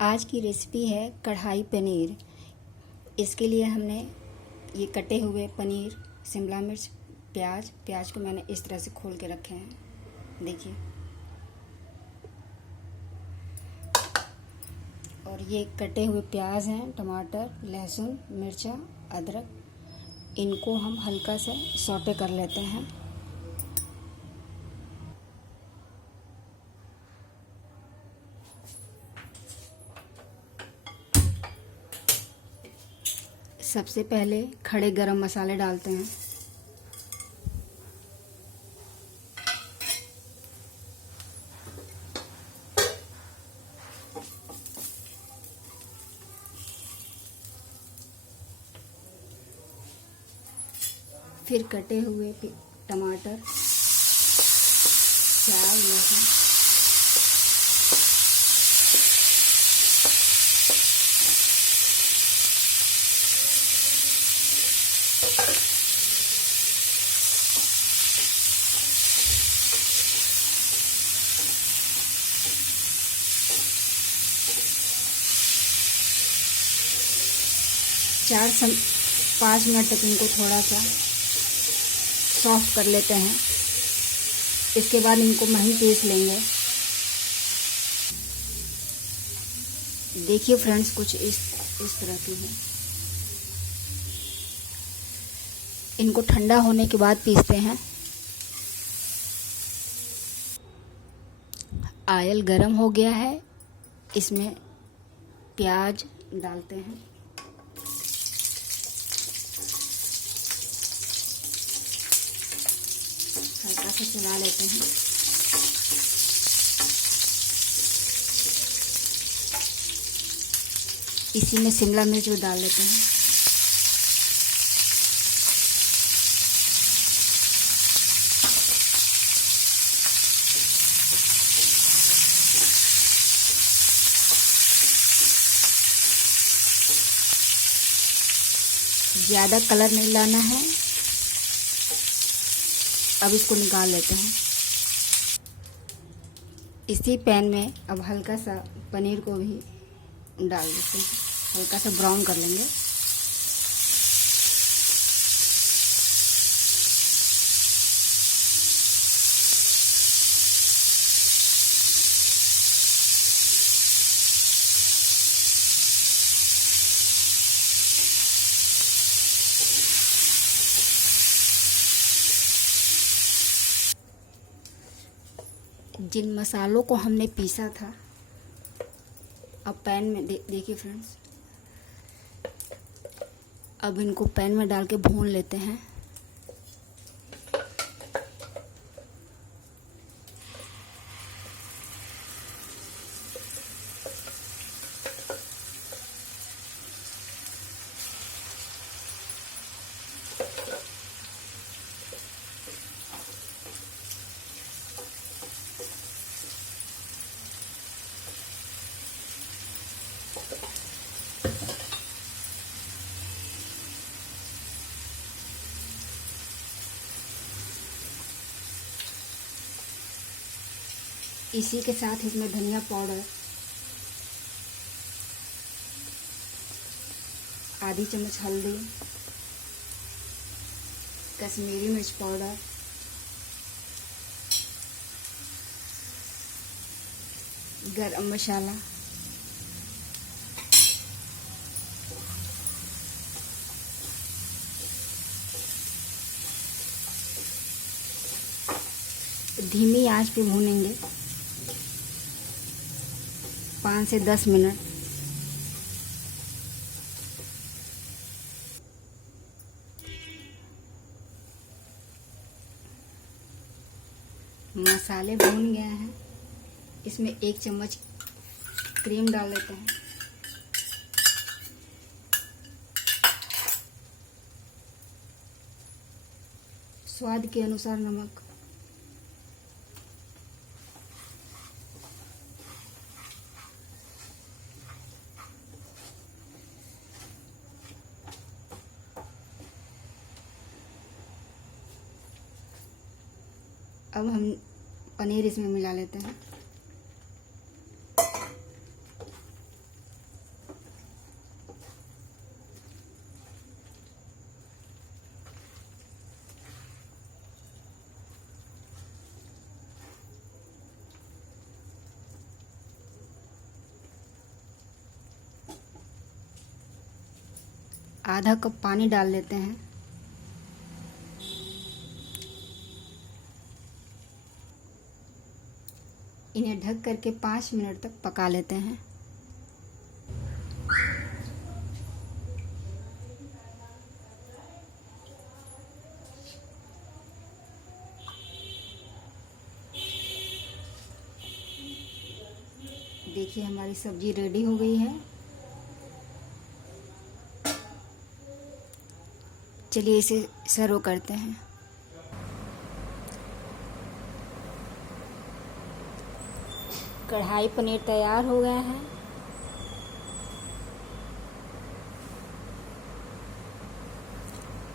आज की रेसिपी है कढ़ाई पनीर। इसके लिए हमने ये कटे हुए पनीर, शिमला मिर्च, प्याज को मैंने इस तरह से खोल के रखे हैं, देखिए। और ये कटे हुए प्याज हैं, टमाटर, लहसुन, मिर्चा, अदरक। इनको हम हल्का सा सौटे कर लेते हैं। सबसे पहले खड़े गरम मसाले डालते हैं। फिर कटे हुए टमाटर, प्याज, लहसुन। चार 5 मिनट तक इनको थोड़ा सा सॉफ्ट कर लेते हैं। इसके बाद इनको महीन पीस लेंगे। देखिए फ्रेंड्स, कुछ इस तरह की है। इनको ठंडा होने के बाद पीसते हैं। ऑयल गरम हो गया है, इसमें प्याज डालते हैं। हल्का सा चला लेते हैं। इसी में शिमला मिर्च भी डाल लेते हैं। ज़्यादा कलर नहीं लाना है। अब इसको निकाल लेते हैं। इसी पैन में अब हल्का सा पनीर को भी डाल देते हैं। हल्का सा ब्राउन कर लेंगे। जिन मसालों को हमने पीसा था, अब पैन में देखिए फ्रेंड्स, अब इनको पैन में डाल के भून लेते हैं। इसी के साथ इसमें धनिया पाउडर, आधी चम्मच हल्दी, कश्मीरी मिर्च पाउडर, गरम मसाला, धीमी आंच पे भूनेंगे 5 से 10 मिनट। मसाले भून गए हैं। इसमें 1 चम्मच क्रीम डाल लेते हैं। स्वाद के अनुसार नमक। अब हम पनीर इसमें मिला लेते हैं। आधा कप पानी डाल लेते हैं। इन्हें ढक करके 5 मिनट तक पका लेते हैं। देखिए हमारी सब्जी रेडी हो गई है। चलिए इसे सर्व करते हैं। कढ़ाई पनीर तैयार हो गया है।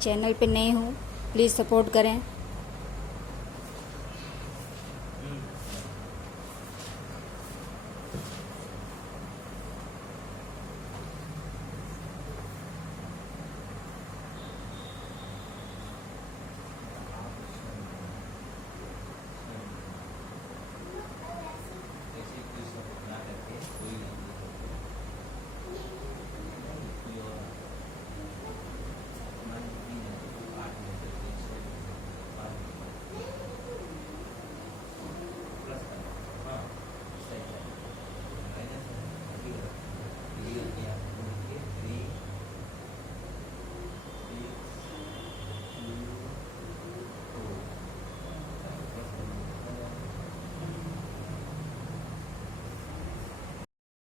चैनल पे नए हो प्लीज़ सपोर्ट करें।